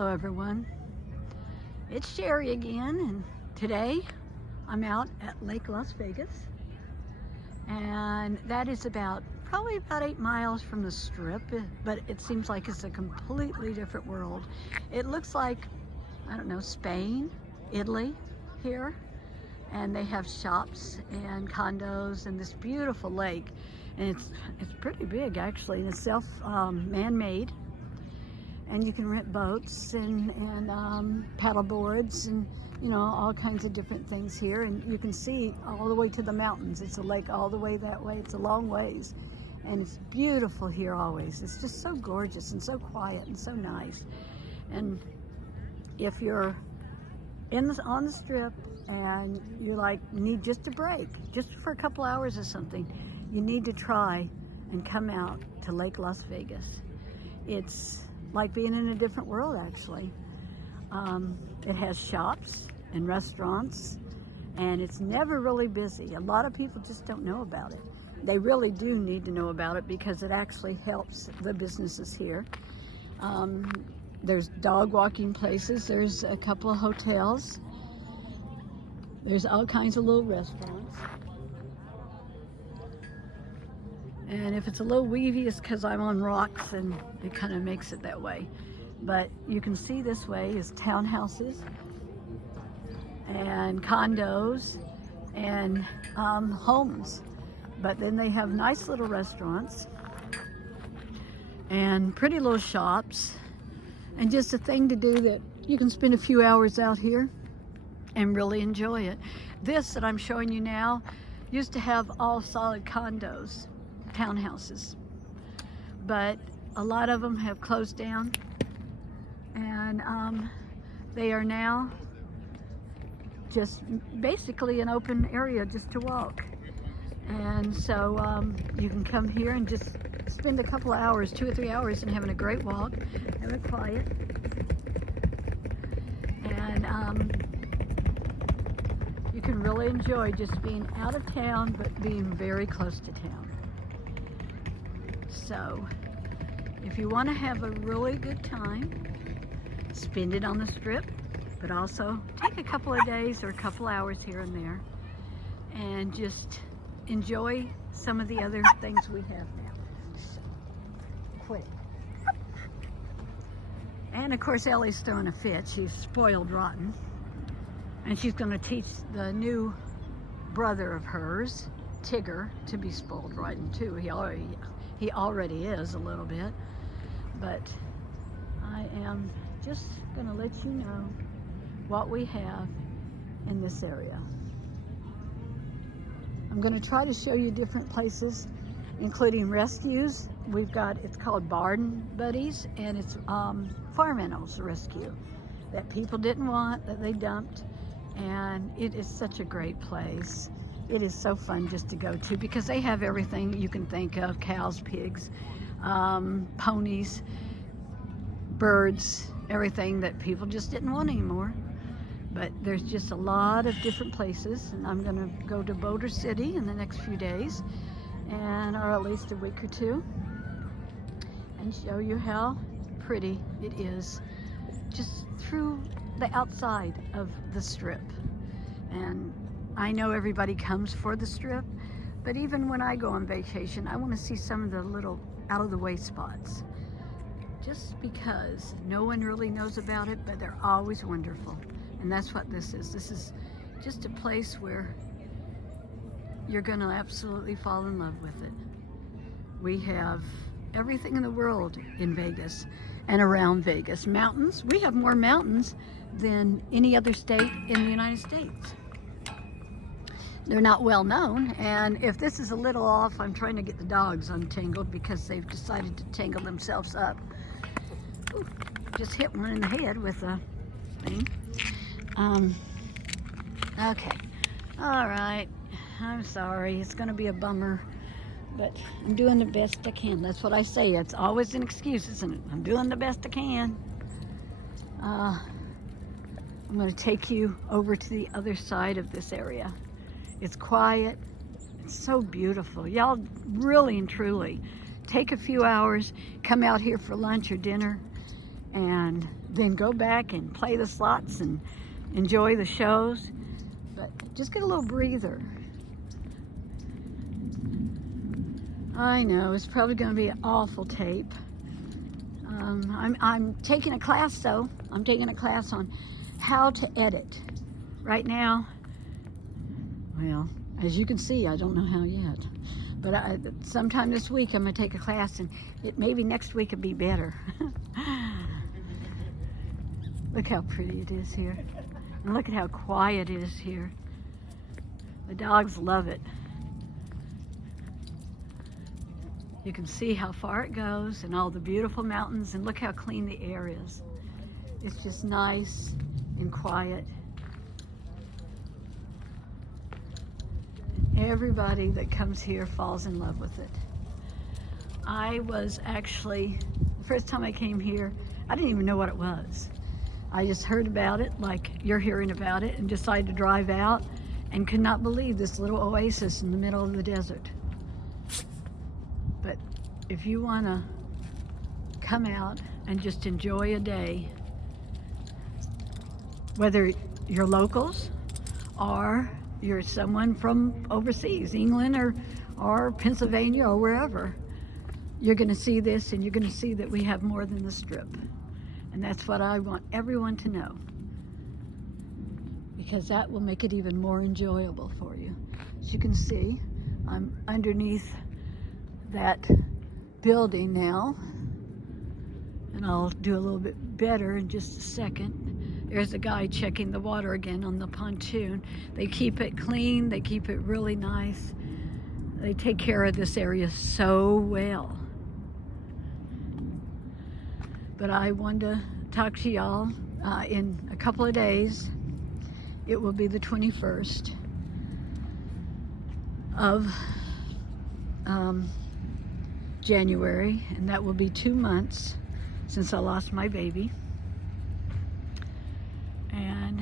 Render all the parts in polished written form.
Hello everyone, it's Sherry again, and today I'm out at Lake Las Vegas, and that is probably about 8 miles from the Strip, but it seems like it's a completely different world. It looks like, I don't know, Spain, Italy here, and they have shops and condos and this beautiful lake, and it's pretty big actually, and it's man-made. And you can rent boats and paddle boards and, you know, all kinds of different things here. And you can see all the way to the mountains. It's a lake all the way that way. It's a long ways. And it's beautiful here always. It's just so gorgeous and so quiet and so nice. And if you're on the Strip and you're like, need just a break, just for a couple hours or something, you need to try and come out to Lake Las Vegas. It's like being in a different world, actually. It has shops and restaurants, and it's never really busy. A lot of people just don't know about it. They really do need to know about it because it actually helps the businesses here. There's dog walking places, there's a couple of hotels, there's all kinds of little restaurants. And if it's a little weavy, it's because I'm on rocks and it kind of makes it that way. But you can see this way is townhouses and condos and homes. But then they have nice little restaurants and pretty little shops and just a thing to do that you can spend a few hours out here and really enjoy it. This that I'm showing you now used to have all solid condos, townhouses, but a lot of them have closed down, and they are now just basically an open area just to walk. And so you can come here and just spend a couple of hours, 2 or 3 hours, and having a great walk, have it quiet, and you can really enjoy just being out of town but being very close to town. So if you want to have a really good time, spend it on the Strip, but also take a couple of days or a couple hours here and there and just enjoy some of the other things we have now. So, quick. And of course Ellie's throwing a fit. She's spoiled rotten, and she's going to teach the new brother of hers, Tigger, to be spoiled rotten too. He already is a little bit, but I am just going to let you know what we have in this area. I'm going to try to show you different places, including rescues. We've got, it's called Barn Buddies, and it's farm animals rescue that people didn't want, that they dumped, and it is such a great place. It is so fun just to go to because they have everything you can think of: cows, pigs, ponies, birds, everything that people just didn't want anymore. But there's just a lot of different places, and I'm going to go to Boulder City in the next few days, or at least a week or two, and show you how pretty it is just through the outside of the Strip. And I know everybody comes for the Strip, but even when I go on vacation, I want to see some of the little out-of-the-way spots, just because no one really knows about it, but they're always wonderful. And that's what this is. This is just a place where you're going to absolutely fall in love with it. We have everything in the world in Vegas and around Vegas. Mountains. We have more mountains than any other state in the United States. They're not well known, and if this is a little off, I'm trying to get the dogs untangled because they've decided to tangle themselves up. Ooh, just hit one in the head with a thing. Okay, all right, I'm sorry, it's gonna be a bummer, but I'm doing the best I can. That's what I say. It's always an excuse, isn't it? I'm doing the best I can. I'm gonna take you over to the other side of this area. It's quiet, it's so beautiful. Y'all really and truly take a few hours, come out here for lunch or dinner, and then go back and play the slots and enjoy the shows. But just get a little breather. I know, it's probably going to be an awful tape. I'm taking a class though. I'm taking a class on how to edit. Right now, well, as you can see, I don't know how yet. But sometime this week I'm going to take a class, and maybe next week it'll be better. Look how pretty it is here. And look at how quiet it is here. The dogs love it. You can see how far it goes and all the beautiful mountains, and look how clean the air is. It's just nice and quiet. Everybody that comes here falls in love with it. I was actually, the first time I came here, I didn't even know what it was. I just heard about it like you're hearing about it, and decided to drive out, and could not believe this little oasis in the middle of the desert. But if you want to come out and just enjoy a day, whether you're locals or you're someone from overseas, England or Pennsylvania or wherever, you're going to see this, and you're going to see that we have more than the Strip. And that's what I want everyone to know, because that will make it even more enjoyable for you. As you can see, I'm underneath that building now, and I'll do a little bit better in just a second. There's a guy checking the water again on the pontoon. They keep it clean, they keep it really nice. They take care of this area so well. But I wanted to talk to y'all in a couple of days. It will be the 21st of January, and that will be 2 months since I lost my baby. And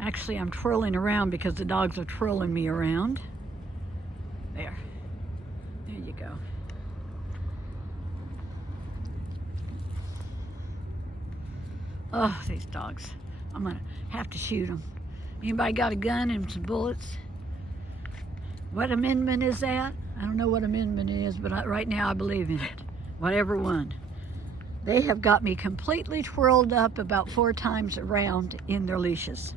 actually I'm twirling around because the dogs are twirling me around. There you go. Oh, these dogs. I'm gonna have to shoot them. Anybody got a gun and some bullets? What amendment is that? I don't know what amendment it is, but right now I believe in it. Whatever one. They have got me completely twirled up about 4 times around in their leashes.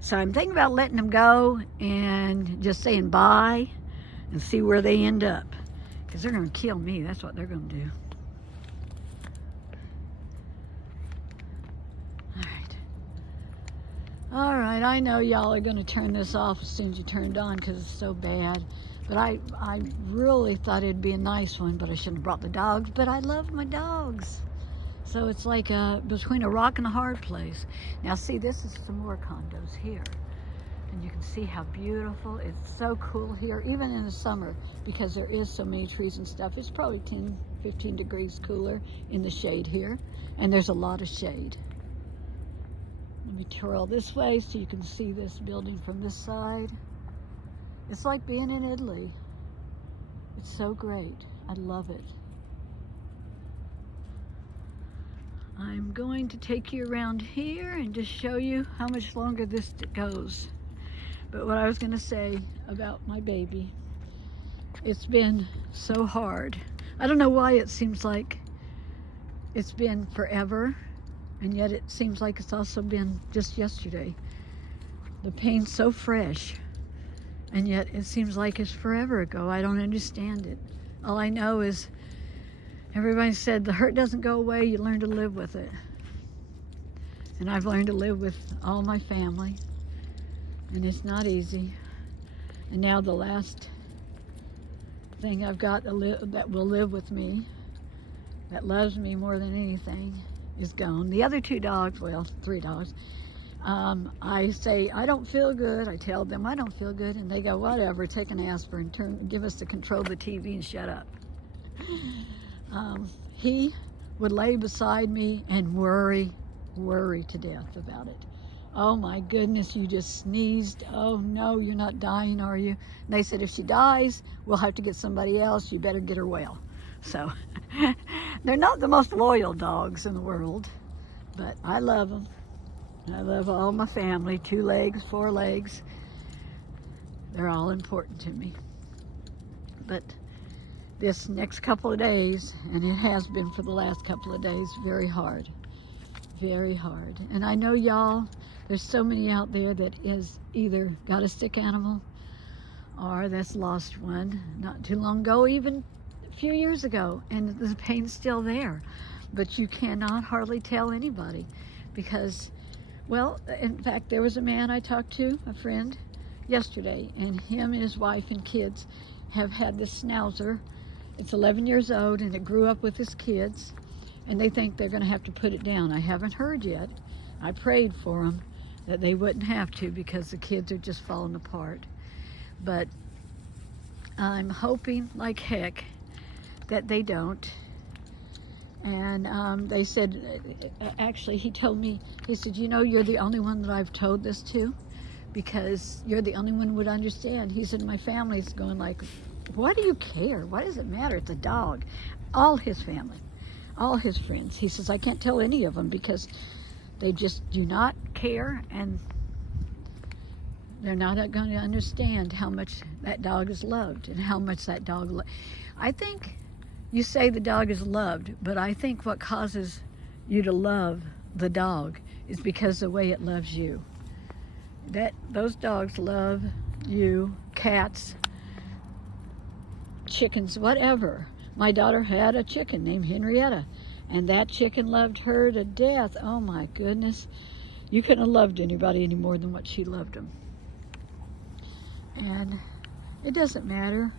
So I'm thinking about letting them go and just saying bye and see where they end up. Because they're going to kill me. That's what they're going to do. All right, I know y'all are going to turn this off as soon as you turn it on because it's so bad. But I really thought it'd be a nice one, but I shouldn't have brought the dogs. But I love my dogs. So it's like between a rock and a hard place. Now see, this is some more condos here. And you can see how beautiful. It's so cool here, even in the summer, because there is so many trees and stuff. It's probably 10, 15 degrees cooler in the shade here. And there's a lot of shade. Let me twirl this way so you can see this building from this side. It's like being in Italy. It's so great. I love it. I'm going to take you around here and just show you how much longer this goes. But what I was going to say about my baby, it's been so hard. I don't know why it seems like it's been forever. And yet it seems like it's also been just yesterday. The pain's so fresh, and yet it seems like it's forever ago. I don't understand it. All I know is everybody said the hurt doesn't go away, you learn to live with it. And I've learned to live with all my family, and it's not easy. And now the last thing I've got that will live with me, that loves me more than anything, is gone. The other 2 dogs, well, 3 dogs, I say, I don't feel good. I tell them I don't feel good, and they go, whatever, take an aspirin, give us the control of the TV and shut up. He would lay beside me and worry to death about it. Oh my goodness, you just sneezed. Oh no, you're not dying, are you? And they said, if she dies, we'll have to get somebody else. You better get her well. So they're not the most loyal dogs in the world. But I love them. I love all my family, 2 legs, 4 legs. They're all important to me. But this next couple of days, and it has been for the last couple of days, very hard. Very hard. And I know y'all, there's so many out there that is either got a sick animal or that's lost one not too long ago, even a few years ago, and the pain's still there. But you cannot hardly tell anybody because, well, in fact, there was a man I talked to, a friend, yesterday, and him and his wife and kids have had this schnauzer. It's 11 years old, and it grew up with his kids, and they think they're going to have to put it down. I haven't heard yet. I prayed for them that they wouldn't have to because the kids are just falling apart. But I'm hoping like heck that they don't. And they said, actually, he told me, he said, you know, you're the only one that I've told this to because you're the only one who would understand. He said, my family's going like, why do you care? Why does it matter? It's a dog. All his family, all his friends. He says, I can't tell any of them because they just do not care, and they're not going to understand how much that dog is loved and how much that dog I think you say the dog is loved, but I think what causes you to love the dog is because the way it loves you. Those dogs love you, cats, chickens, whatever. My daughter had a chicken named Henrietta, and that chicken loved her to death. Oh my goodness. You couldn't have loved anybody any more than what she loved them. And it doesn't matter.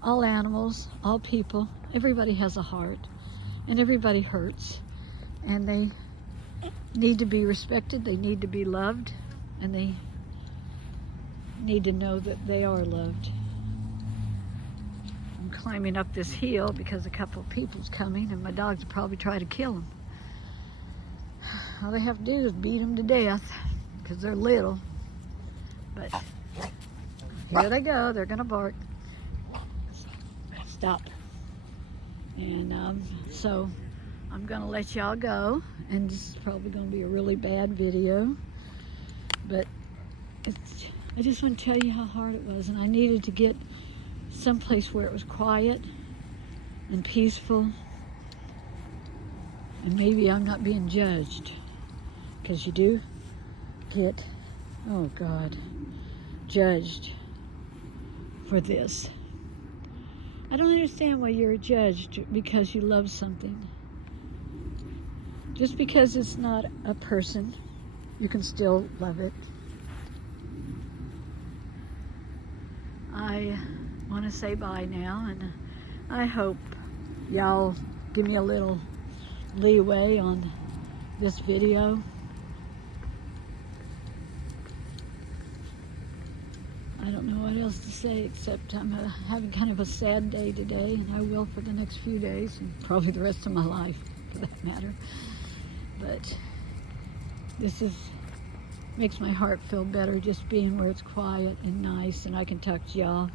All animals, all people, everybody has a heart, and everybody hurts, and they need to be respected, they need to be loved, and they need to know that they are loved. I'm climbing up this hill because a couple of people's coming, and my dogs will probably try to kill them. All they have to do is beat them to death because they're little. But here they go, they're gonna bark. Stop. And so I'm gonna let y'all go, and this is probably gonna be a really bad video, but I just want to tell you how hard it was, and I needed to get someplace where it was quiet and peaceful, and maybe I'm not being judged, because you do get, oh God, judged for this. I don't understand why you're judged because you love something. Just because it's not a person, you can still love it. I want to say bye now, and I hope y'all give me a little leeway on this video. I don't know what else to say except I'm having kind of a sad day today, and I will for the next few days, and probably the rest of my life for that matter. But this makes my heart feel better, just being where it's quiet and nice and I can talk to y'all.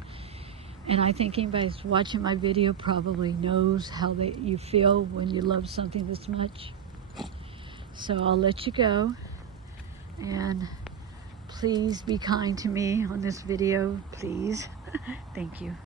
And I think anybody that's watching my video probably knows how you feel when you love something this much. So I'll let you go, and please be kind to me on this video, please. Thank you.